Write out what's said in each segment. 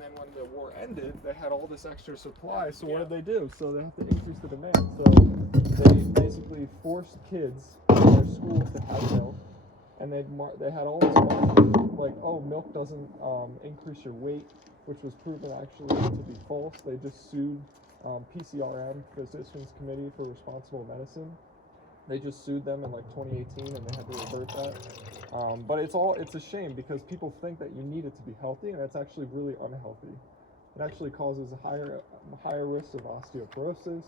And then when the war ended, they had all this extra supply. So what did they do? So they have to increase the demand. So they basically forced kids in their schools to have milk, and they had all this marketing, like, oh, milk doesn't increase your weight, which was proven actually to be false. They just sued PCRM, Physicians Committee for Responsible Medicine. They just sued them in like 2018, and they had to revert that. But it's a shame because people think that you need it to be healthy, and it's actually really unhealthy. It actually causes a higher risk of osteoporosis.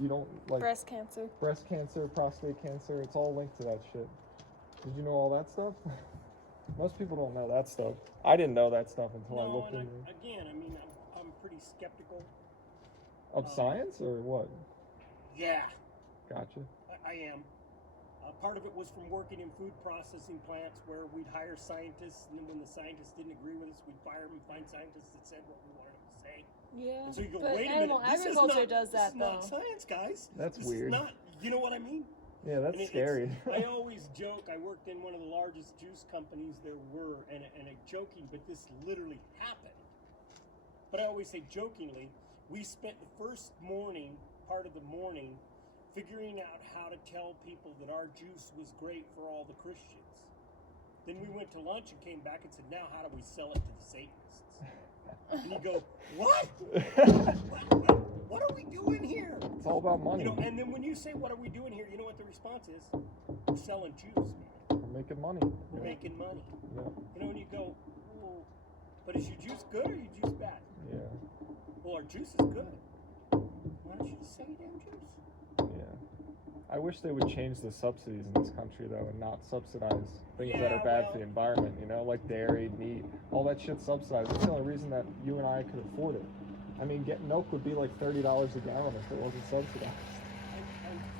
You don't like breast cancer, prostate cancer. It's all linked to that shit. Did you know all that stuff? Most people don't know that stuff. I didn't know that stuff until I looked into it. Again, I mean, I'm pretty skeptical. Of science or what? Yeah. Gotcha. I am. Part of it was from working in food processing plants where we'd hire scientists, and then when the scientists didn't agree with us, we'd fire them and find scientists that said what we wanted them to say. Yeah. And so you go, but wait a animal minute, agriculture does that though. This is not science, guys. That's this weird. Is not, you know what I mean? Yeah, that's scary. I always joke, I worked in one of the largest juice companies there were, and I'm joking, but this literally happened. But I always say jokingly, we spent the first part of the morning, figuring out how to tell people that our juice was great for all the Christians. Then we went to lunch and came back and said, now how do we sell it to the Satanists? And you go, what? What are we doing here? It's all about money. You know, and then when you say, what are we doing here? You know what the response is? We're selling juice, man. We're making money. We're making money. Yeah. You know, when you go, well, but is your juice good or your juice bad? Yeah. Well, our juice is good. Why don't you just sell your damn juice? Yeah. I wish they would change the subsidies in this country, though, and not subsidize things that are bad for the environment, you know, like dairy, meat, all that shit subsidized. That's the only reason that you and I could afford it. I mean, milk would be like $30 a gallon if it wasn't subsidized.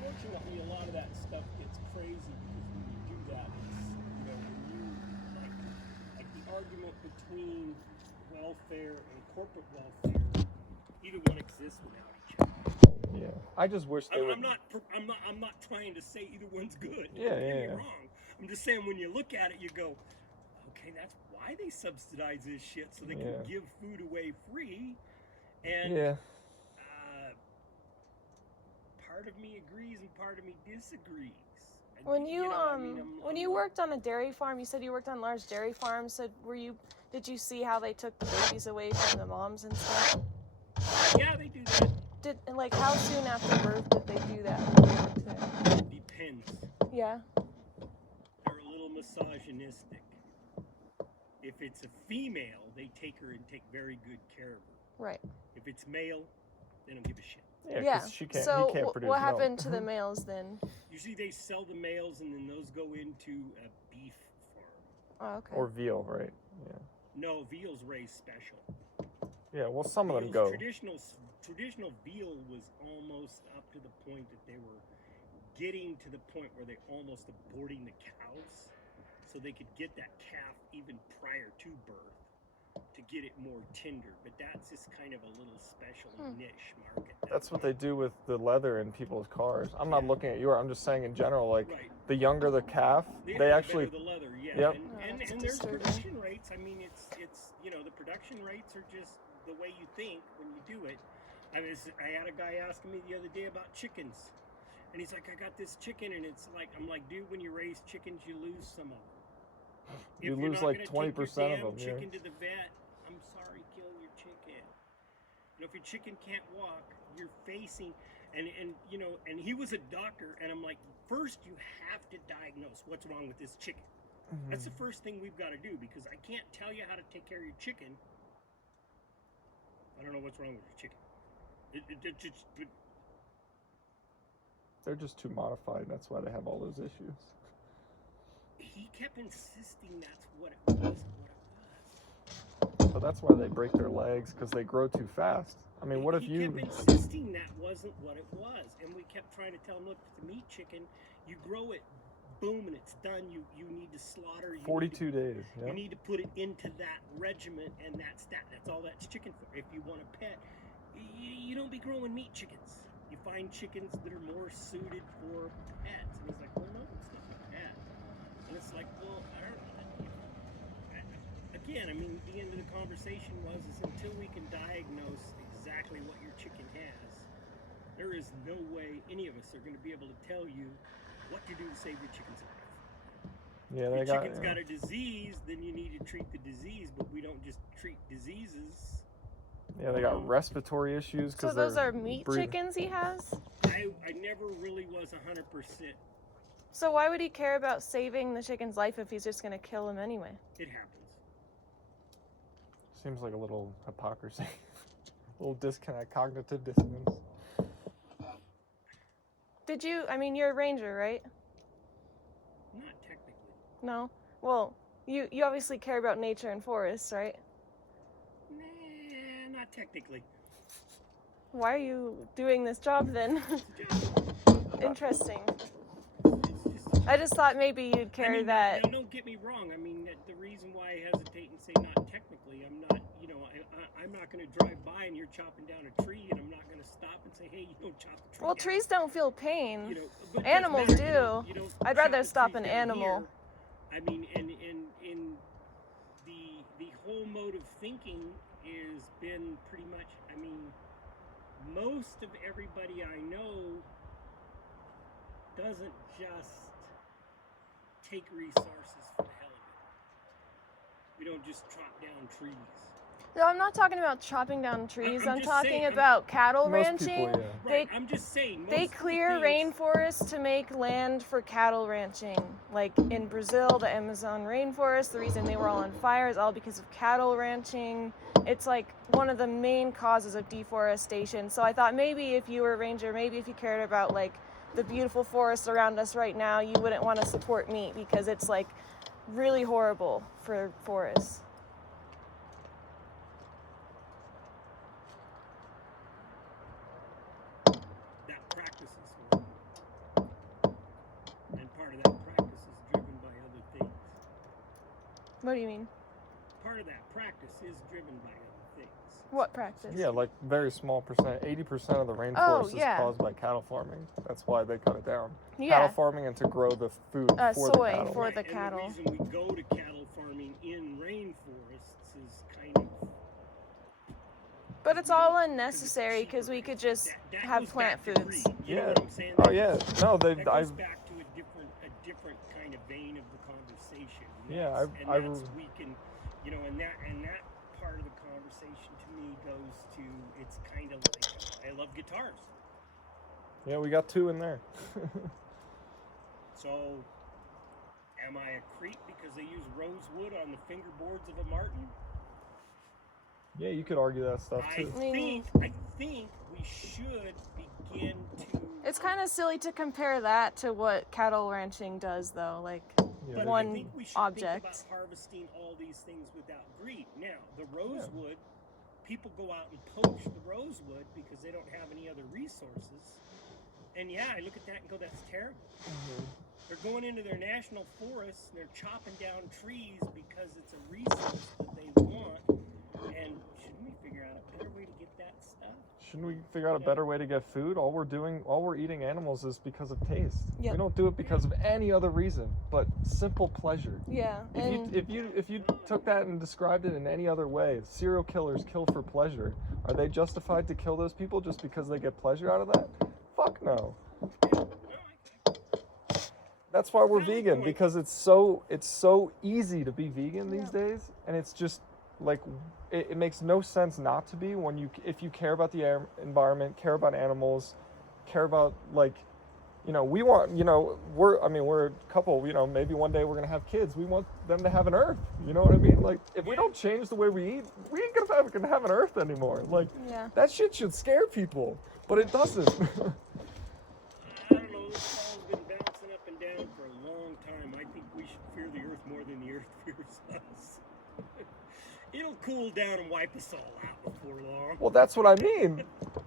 Unfortunately, a lot of that stuff gets crazy because when you do that, it's, you know, when you, like the argument between welfare and corporate welfare, either one exists without each other. Yeah, I just wish they would. I'm not trying to say either one's good. Yeah, Don't get me yeah. wrong. I'm just saying when you look at it, you go, okay, that's why they subsidize this shit so they can give food away free. And part of me agrees and part of me disagrees. When you worked on a dairy farm, you said you worked on large dairy farms. So did you see how they took the babies away from the moms and stuff? Yeah, they do that. How soon after birth did they do that? Depends. Yeah. They're a little misogynistic. If it's a female, they take her and take very good care of her. Right. If it's male, they don't give a shit. Yeah, 'cause he can't produce what milk. happened to the males then? Usually they sell the males and then those go into a beef farm. Oh, okay. Or veal, right? Yeah. No, veal's raised special. Yeah, well, some of them go. Traditional veal was almost up to the point that they were getting to the point where they almost aborting the cows so they could get that calf even prior to birth to get it more tender. But that's just kind of a little special niche market. That's what they do with the leather in people's cars. I'm not looking at yours. I'm just saying in general, like the younger the calf, they actually. The leather, yeah. Yep. And there's production rates. I mean, it's you know, the production rates are just the way you think when you do it. I had a guy asking me the other day about chickens, and he's like, I got this chicken, and it's like, I'm like, dude, when you raise chickens, you lose some of them. You lose like 20% of them. Chicken to the vet. I'm sorry, kill your chicken. You know, if your chicken can't walk, you're facing, and you know, and he was a doctor, and I'm like, first you have to diagnose what's wrong with this chicken. Mm-hmm. That's the first thing we've got to do, because I can't tell you how to take care of your chicken. I don't know what's wrong with your chicken. They're just too modified. That's why they have all those issues. He kept insisting that's what it was. But that's why they break their legs, because they grow too fast. I mean, what if you... He kept insisting that wasn't what it was. And we kept trying to tell him, look, the meat chicken, you grow it, boom, and it's done. You need to slaughter. 42 days, yeah. You need to put it into that regiment, and that's that. That's all that's chicken for. If you want a pet, you don't be growing meat chickens. You find chickens that are more suited for pets. And he's like, well, no, it's not a pet. And it's like, well, I don't know. again, I mean, the end of the conversation is until we can diagnose exactly what your chicken has, there is no way any of us are going to be able to tell you what to do to save your chicken's life. Yeah, If they your chicken's got a disease, then you need to treat the disease, but we don't just treat diseases. Yeah, they got respiratory issues So because those are meat breathing. chickens he has? I never really was 100%. So why would he care about saving the chicken's life if he's just going to kill him anyway? It happens. Seems like a little hypocrisy, a little disconnect, cognitive dissonance. Did you, I mean, you're a ranger, right? Not technically. No? Well, you obviously care about nature and forests, right? Nah, not technically. Why are you doing this job then? It's a job. Interesting. It's just, I just thought maybe you'd carry that. Now, don't get me wrong. I mean, the reason why I hesitate and say not technically, I'm not, I'm not going to drive by and you're chopping down a tree, and I'm not going to stop and say, hey, you don't chop the tree Well, down. trees don't feel pain. But it Animals doesn't matter. do. You don't I'd chop rather the stop trees an down animal. here. I mean, and the whole mode of thinking has been pretty much, I mean, most of everybody I know doesn't just take resources for the hell of it. We don't just chop down trees. No, I'm not talking about chopping down trees. I'm I'm just talking saying, about cattle Most ranching. people, yeah. Right, I'm just saying. They most of the clear things- rainforests to make land for cattle ranching. Like in Brazil, the Amazon rainforest, the reason they were all on fire is all because of cattle ranching. It's like one of the main causes of deforestation. So I thought maybe if you were a ranger, maybe if you cared about like the beautiful forests around us right now, you wouldn't want to support meat because it's like really horrible for forests. That practice is horrible. And part of that practice is driven by other things. What do you mean? Part of that practice is driven by other things. What practice? Yeah, like very small percent. 80% of the rainforest Oh, yeah. is caused by cattle farming. That's why they cut it down. Yeah. Cattle farming and to grow the food for soy the cattle. for the And cattle. the reason we go to cattle farming in rainforests is kind of. But it's all unnecessary because we could just that have goes plant back to foods. greed. You know Yeah. what I'm saying? Oh yeah. No, they. That goes I've. back to a different kind of vein of the conversation. And Yeah, that's- I've- and I've- that's we can, and that part of the conversation to me goes to it's kind of like I love guitars. Yeah, we got 2 in there. So, am I a creep because they use rosewood on the fingerboards of a Martin? Yeah, you could argue that stuff I too. think we should begin to. It's kind of silly to compare that to what cattle ranching does, though. Like, Yeah, But one I think we should object. think about harvesting all these things without greed. Now, the rosewood, people go out and poach the rosewood because they don't have any other resources. And yeah, I look at that and go, that's terrible. They're going into their national forests and they're chopping down trees because it's a resource that they want. And shouldn't we figure out a better way to get that stuff? Shouldn't we figure out a better way to get food? All we're eating animals is because of taste. Yep. We don't do it because of any other reason but simple pleasure. yeah. And If you took that and described it in any other way, serial killers kill for pleasure. Are they justified to kill those people just because they get pleasure out of that? Fuck no. That's why we're vegan, because it's so easy to be vegan these days, and it's just like it makes no sense not to be if you care about the environment, care about animals, care about we want we're a couple, maybe one day we're gonna have kids. We want them to have an earth. You know what I mean? Like if we don't change the way we eat, we ain't gonna have an earth anymore. Like yeah. that shit should scare people, but it doesn't. I don't know, this ball's been bouncing up and down for a long time. I think we should fear the earth more than the earth fears us. It'll cool down and wipe us all out before long. Well, that's what I mean.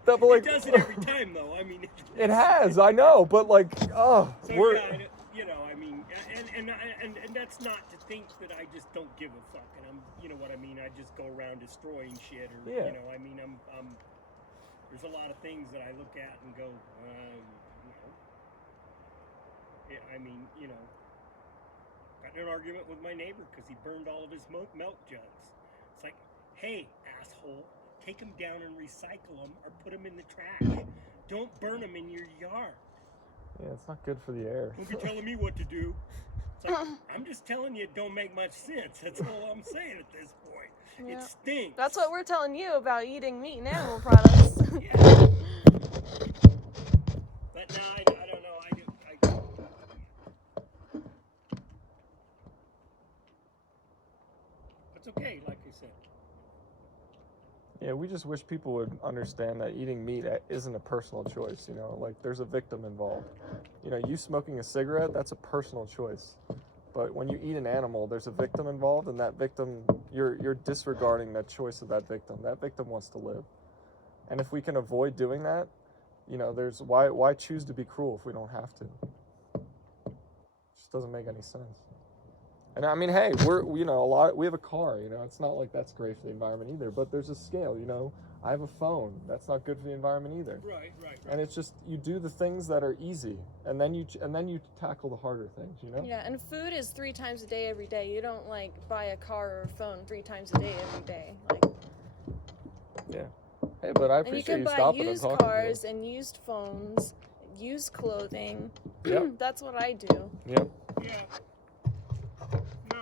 It does it every time, though. I mean, It has, I know, but So yeah, I mean, and that's not to think that I just don't give a fuck, and I'm, you know what I mean. I just go around destroying shit, or Yeah. I mean, I'm. There's a lot of things that I look at and go, no. I mean, got in an argument with my neighbor because he burned all of his milk jugs. It's like, hey, asshole, take them down and recycle them or put them in the trash. Don't burn them in your yard. Yeah, it's not good for the air. Don't be telling me what to do. It's like, I'm just telling you it don't make much sense. That's all I'm saying at this point. Yeah. It stinks. That's what we're telling you about eating meat and animal products. Yeah. But no, I don't know. It's okay, like I said. Yeah, we just wish people would understand that eating meat isn't a personal choice, you know, like there's a victim involved. You know, you smoking a cigarette, that's a personal choice. But when you eat an animal, there's a victim involved, and that victim, you're disregarding that choice of that victim. That victim wants to live. And if we can avoid doing that, you know, there's why choose to be cruel if we don't have to? It just doesn't make any sense. And I mean, hey, we have a car, you know, it's not like that's great for the environment either, but there's a scale, you know. I have a phone, that's not good for the environment either. Right. And it's just, you do the things that are easy, and then you tackle the harder things, you know? Yeah, and food is 3 times a day every day. You don't like buy a car or a phone 3 times a day every day. Like, yeah. Hey, but I and you appreciate can you buy stopping and used talking to me. cars and used phones, used clothing. Yep. That's what I do. Yep. Yeah. No,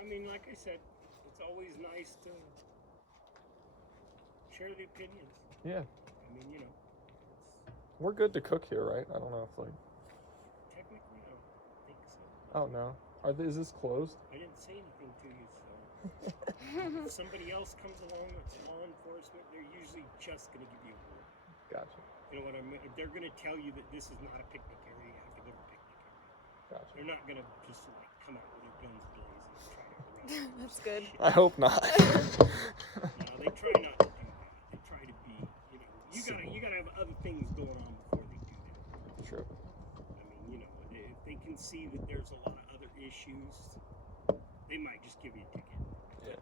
I mean, like I said, it's always nice to share the opinions. Yeah. I mean, you know, We're good to cook here, right? I don't know if technically, I don't think so. oh no. Is this closed? I didn't say anything to you, so if somebody else comes along that's law enforcement, they're usually just going to give you a word. Gotcha. You know what I mean? They're going to tell you that this is not a picnic area. You have to go to a picnic area. Gotcha. They're not going to just like come out with their guns blazing and try to arrest you. That's good. I hope not. No, they try not to do that. They try to be, you know, you gotta have other things going on before they do that. True. I mean, you know, if they can see that there's a lot of other issues, they might just give you a ticket. Yeah.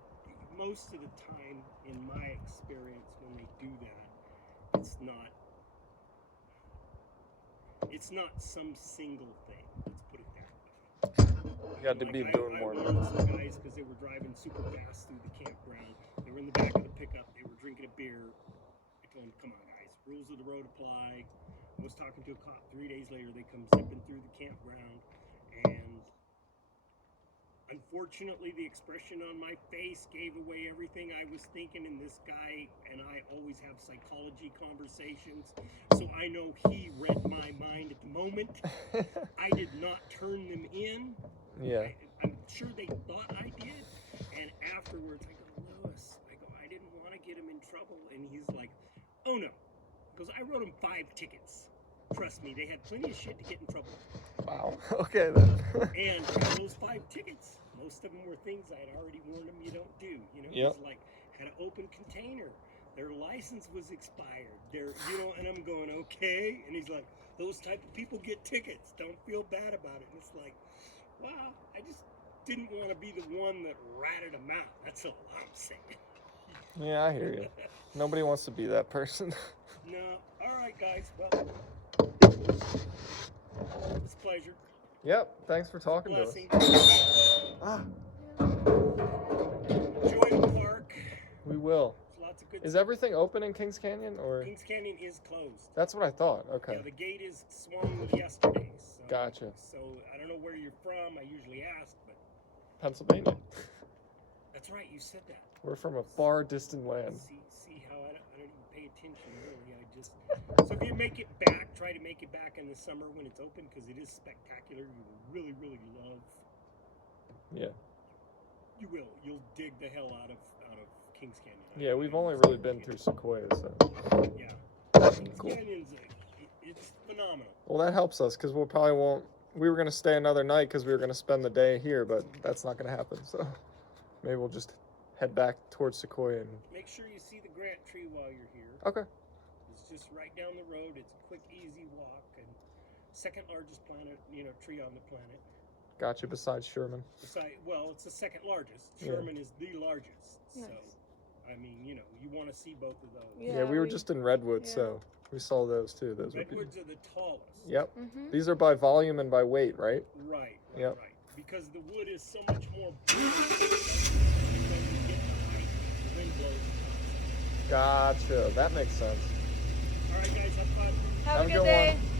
Most of the time, in my experience, when they do that, it's not some single thing. Let's put it that way. You got to be doing more I than warned some guys because they were driving super fast through the campground. They were in the back of the pickup. They were drinking a beer. I told them, "Come on, guys. Rules of the road apply." I was talking to a cop 3 days later. They come zipping through the campground, and unfortunately, the expression on my face gave away everything I was thinking. And this guy and I always have psychology conversations, so I know he read my mind at the moment. I did not turn them in. Yeah. I'm sure they thought I did. And afterwards, I go, "Lewis," I didn't want to get him in trouble. And he's like, "Oh no." He goes, "I wrote him 5 tickets. Trust me, they had plenty of shit to get in trouble with." Wow. Okay then. And those 5 tickets, most of them were things I had already warned them you don't do. You know, Yep. it was like, had an open container. Their license was expired. And I'm going, "Okay." And he's like, "Those type of people get tickets. Don't feel bad about it." And it's like, wow, I just didn't want to be the one that ratted them out. That's all I'm saying. Yeah, I hear you. Nobody wants to be that person. No. All right, guys. Well, it's a pleasure. Yep. Thanks for talking to us. Blessing. Ah, Enjoy the park. we will. There's lots of good Is stuff. everything open in Kings Canyon, or? Kings Canyon is closed. That's what I thought. Yeah, Okay. the gate is swung yesterday. So, Gotcha. So I don't know where you're from. I usually ask, but Pennsylvania. that's right. You said that. We're from a far distant land. See how I don't even pay attention really. So if you make it back, try to make it back in the summer when it's open because it is spectacular. You will really, really love. Yeah. You will. You'll dig the hell out of Kings Canyon. Yeah, we've only really been through Sequoia, so. Yeah. Kings Cool. Canyon's it's phenomenal. Well, that helps us because we'll probably won't. We were gonna stay another night because we were gonna spend the day here, but that's not gonna happen. So maybe we'll just head back towards Sequoia. And... Make sure you see the Grant tree while you're here. Okay. It's just right down the road. It's a quick, easy walk, and second largest tree on the planet. Gotcha. Besides Sherman. Well, it's the second largest. Yeah. Sherman is the largest. Nice. So I mean, you know, you want to see both of those. Yeah, we were just in Redwood, yeah. so we saw those too. Those were Redwoods are the tallest. Yep. Mm-hmm. These are by volume and by weight, right? Right. Yep. Right. Because the wood is so much more brittle. When you get the height, the wind blows it. Gotcha. That makes sense. All right, guys. Have fun. Have Have a a good good day. one.